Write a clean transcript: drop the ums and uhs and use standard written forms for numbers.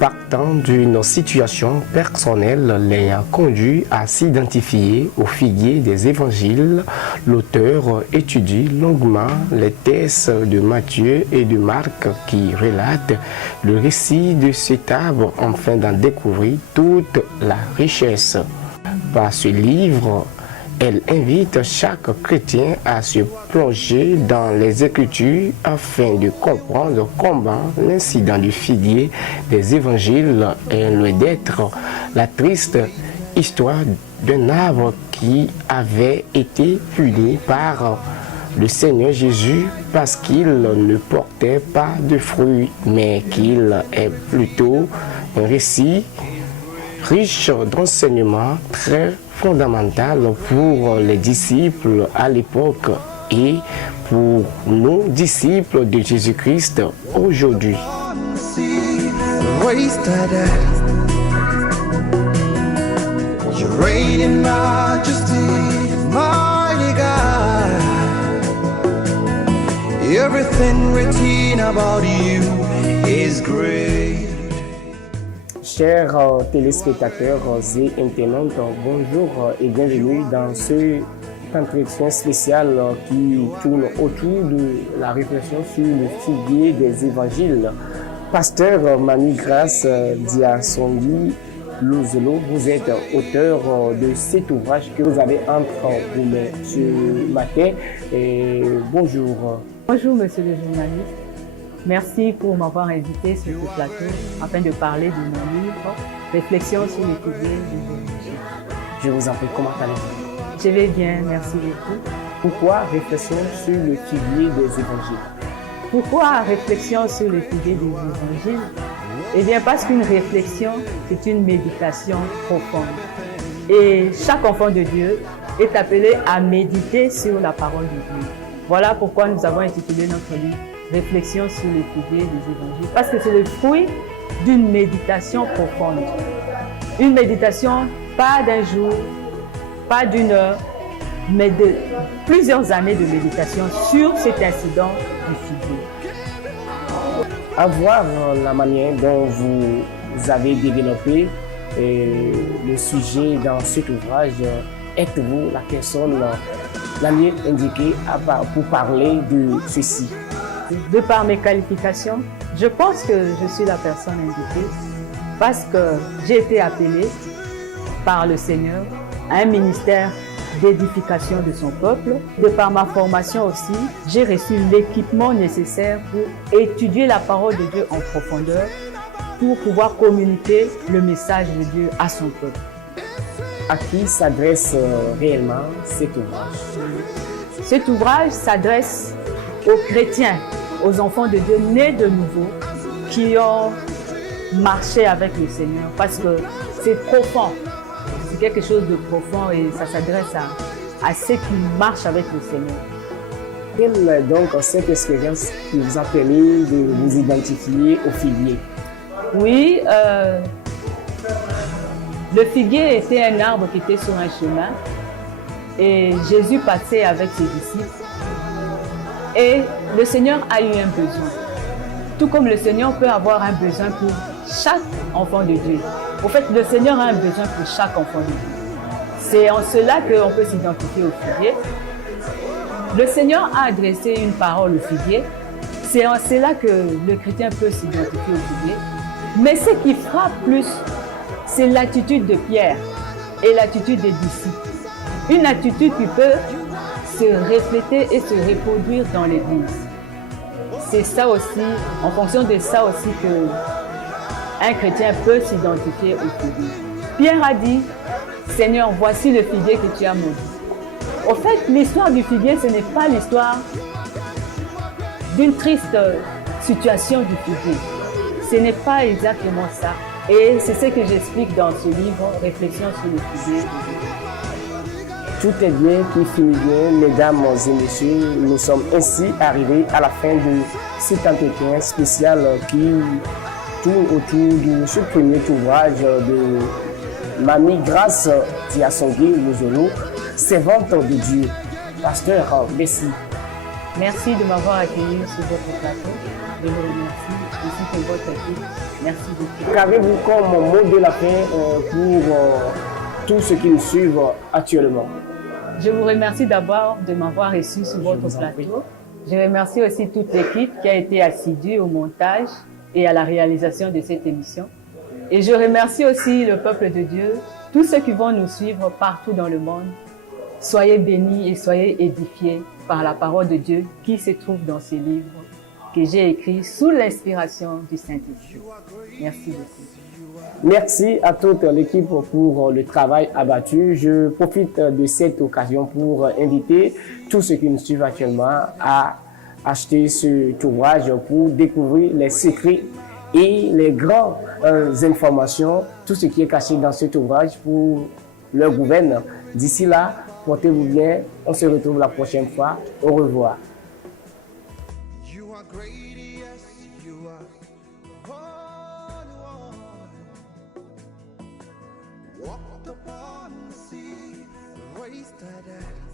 Partant d'une situation personnelle l'ayant conduit à s'identifier au figuier des évangiles, l'auteur étudie longuement les textes de Matthieu et de Marc qui relatent le récit de cet arbre afin d'en découvrir toute la richesse. Par ce livre, elle invite chaque chrétien à se plonger dans les Écritures afin de comprendre comment l'incident du figuier des évangiles est loin d'être la triste histoire d'un arbre qui avait été puni par le Seigneur Jésus parce qu'il ne portait pas de fruits, mais qu'il est plutôt un récit riche d'enseignements très fondamental pour les disciples à l'époque et pour nos disciples de Jésus-Christ aujourd'hui. Everything written about you is great. Chers téléspectateurs et internautes, bonjour et bienvenue dans ce entretien spécial qui tourne autour de la réflexion sur le figuier des évangiles. Pasteur Manu Grace Diasongui Lozolo, vous êtes auteur de cet ouvrage que vous avez entre vos mains ce matin. Et bonjour. Bonjour monsieur le journaliste. Merci pour m'avoir invité sur ce plateau afin de parler de mon livre « Réflexions sur le figuier des évangiles ». Je vous en prie, comment allez-vous? Je vais bien, merci beaucoup. Pourquoi réflexion sur le figuier des évangiles? Pourquoi réflexion sur le figuier des évangiles? Eh bien parce qu'une réflexion, c'est une méditation profonde. Et chaque enfant de Dieu est appelé à méditer sur la parole de Dieu. Voilà pourquoi nous avons intitulé notre livre Réflexion sur le figuier des évangiles, parce que c'est le fruit d'une méditation profonde. Une méditation, pas d'un jour, pas d'une heure, mais de plusieurs années de méditation sur cet incident du figuier. À voir la manière dont vous avez développé le sujet dans cet ouvrage, êtes-vous la personne la mieux indiquée pour parler de ceci? De par mes qualifications, je pense que je suis la personne indiquée parce que j'ai été appelée par le Seigneur à un ministère d'édification de son peuple. De par ma formation aussi, j'ai reçu l'équipement nécessaire pour étudier la parole de Dieu en profondeur pour pouvoir communiquer le message de Dieu à son peuple. À qui s'adresse réellement cet ouvrage? Cet ouvrage s'adresse aux chrétiens, aux enfants de Dieu nés de nouveau, qui ont marché avec le Seigneur, parce que c'est profond, c'est quelque chose de profond et ça s'adresse à ceux qui marchent avec le Seigneur. Quelle est donc cette expérience qui vous a permis de vous identifier au figuier? Oui, le figuier était un arbre qui était sur un chemin et Jésus passait avec ses disciples. Et le Seigneur a eu un besoin. Tout comme le Seigneur peut avoir un besoin pour chaque enfant de Dieu. En fait, le Seigneur a un besoin pour chaque enfant de Dieu. C'est en cela qu'on peut s'identifier au figuier. Le Seigneur a adressé une parole au figuier. C'est en cela que le chrétien peut s'identifier au figuier. Mais ce qui frappe plus, c'est l'attitude de Pierre et l'attitude des disciples. Une attitude qui peut se refléter et se reproduire dans l'Église. C'est ça aussi, en fonction de ça aussi que un chrétien peut s'identifier au figuier. Pierre a dit, Seigneur, voici le figuier que tu as maudit. Au fait, l'histoire du figuier, ce n'est pas l'histoire d'une triste situation du figuier. Ce n'est pas exactement ça. Et c'est ce que j'explique dans ce livre, Réflexions sur le figuier. Tout est bien qui finit bien, mesdames et messieurs. Nous sommes ainsi arrivés à la fin de cet entretien spécial qui tourne autour de ce premier ouvrage de Mami Grace Diasongui Lozolo, servante de Dieu. Pasteur, merci. Merci de m'avoir accueilli sur votre plateau. Je vous remercie. pour votre équipe. Merci beaucoup. Qu'avez-vous comme mot de la fin pour tous ceux qui nous suivent actuellement? Je vous remercie d'abord de m'avoir reçu sur votre plateau. Je remercie aussi toute l'équipe qui a été assidue au montage et à la réalisation de cette émission. Et je remercie aussi le peuple de Dieu, tous ceux qui vont nous suivre partout dans le monde. Soyez bénis et soyez édifiés par la parole de Dieu qui se trouve dans ces livres que j'ai écrits sous l'inspiration du Saint-Esprit. Merci beaucoup. Merci à toute l'équipe pour le travail abattu. Je profite de cette occasion pour inviter tous ceux qui nous suivent actuellement à acheter cet ouvrage pour découvrir les secrets et les grandes informations, tout ce qui est caché dans cet ouvrage pour leur gouvernement. D'ici là, portez-vous bien. On se retrouve la prochaine fois. Au revoir. You are great, yes, you are one. Walked upon the sea, wasted it.